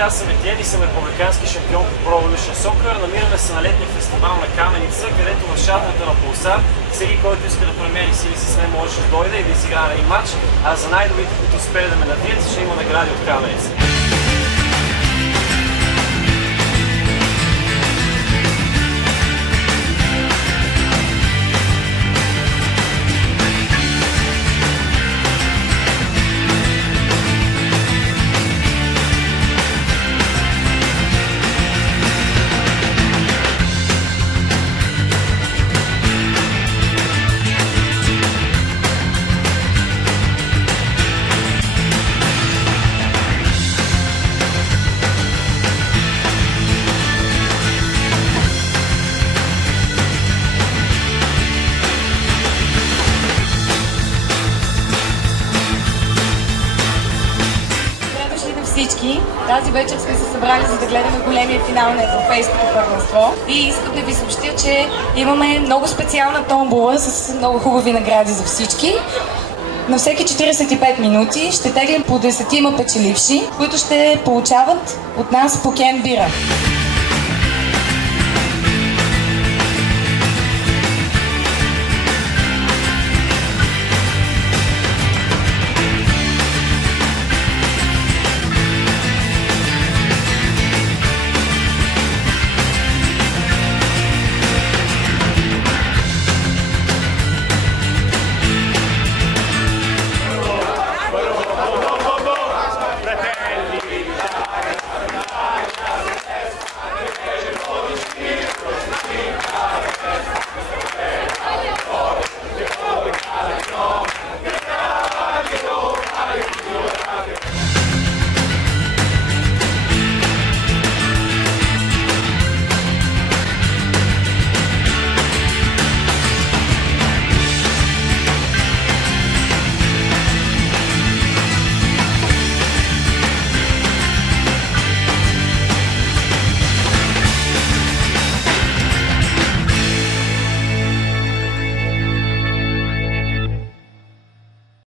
Здравейте, аз съм Етиен и съм републикански шампион по Pro Evolution Soccer. Намираме се на летния фестивал на Каменица, където в шатрата на Пулсар всеки, който иска да премери сили с мен, може да дойде и да изиграе един матч, а за най-добрите, които успели да ме навият, ще има награди от Каменица. Всички. Тази вечер сме се събрали, за да гледаме големия финал на Европейското първенство. И искам да ви съобщя, че имаме много специална томбола с много хубави награди за всички. На всеки 45 минути ще теглим по 10 печеливши, които ще получават от нас по кен бира.